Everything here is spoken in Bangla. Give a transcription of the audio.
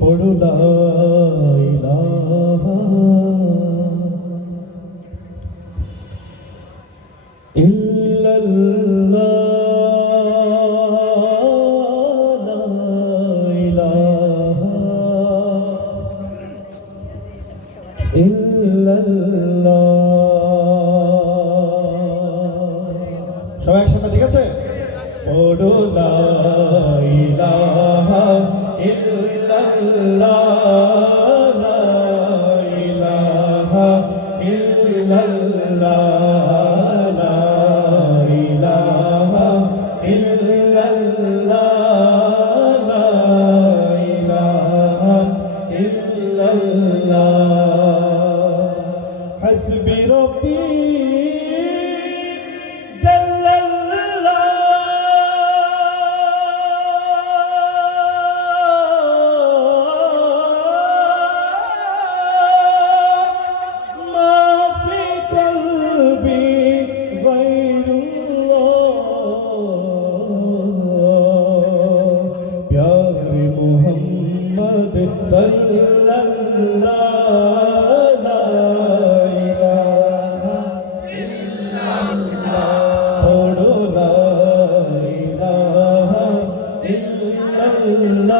পড়ো লা ইলাহা ইল্লাল্লাহ, লা ইলাহা ইল্লাল্লাহ। সবাই একসাথে, ঠিক আছে? পড়ো লা ইলাহা ইল্লাল্লাহ, লা ইলাহা ইল্লাল্লাহ, লা ইলাহা ইল্লাল্লাহ, লা ইলাহা ইল্লাল্লাহ। হাসবি রব্বি प्यारे मोहम्मद सल्लल्लाहु ला इलाहा इल्लल्लाह, पढ़ो ला इलाहा इल्लल्लाह।